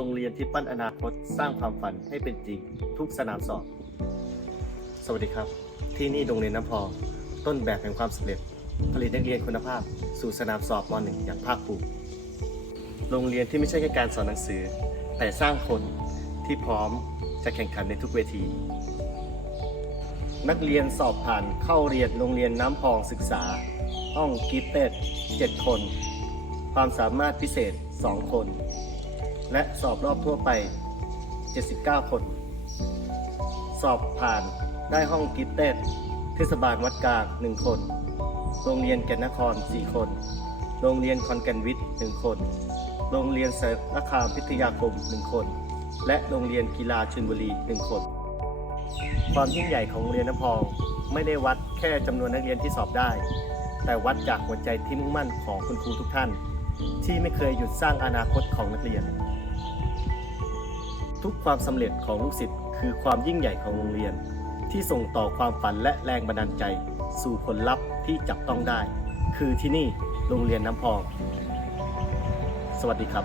โรงเรียนที่ปั้นอนาคตสร้างความฝันให้เป็นจริงทุกสนามสอบ สวัสดีครับ ที่นี่โรงเรียนน้ำพองต้นแบบแห่งความสำเร็จ ผลิตนักเรียนคุณภาพ สู่สนามสอบม .1 อย่างภาคภูมิโรงเรียนที่ไม่ใช่แค่การสอนหนังสือ แต่สร้างคนที่พร้อมจะแข่งขันในทุกเวที นักเรียนสอบผ่านเข้าเรียนโรงเรียนน้ำพองศึกษา ห้องกิฟเต็ด7คน ความสามารถพิเศษ 2 คน และสอบรอบทั่วไป 79 คน สอบผ่านได้ห้องกิฟเต็ดเทศบาลวัดกลาง 1 คน โรงเรียนแก่นนคร 4 คน โรงเรียนคอนแกนวิทย์ 1 คน โรงเรียนสารคามพิทยาคม 1 คน และโรงเรียนกีฬาชลบุรี 1 คน ความยิ่งใหญ่ของโรงเรียนน้ำพองไม่ได้วัดแค่จำนวนนักเรียนที่สอบได้ แต่วัดจากหัวใจที่มุ่งมั่นของคุณครูทุกท่าน ที่ไม่เคยหยุดสร้างอนาคตของนักเรียน ทุกความสำเร็จของลูกศิษย์คือความยิ่งใหญ่ของโรงเรียน ที่ส่งต่อความฝันและแรงบันดาลใจ สู่ผลลัพธ์ที่จับต้องได้ คือที่นี่โรงเรียนน้ำพอง สวัสดีครับ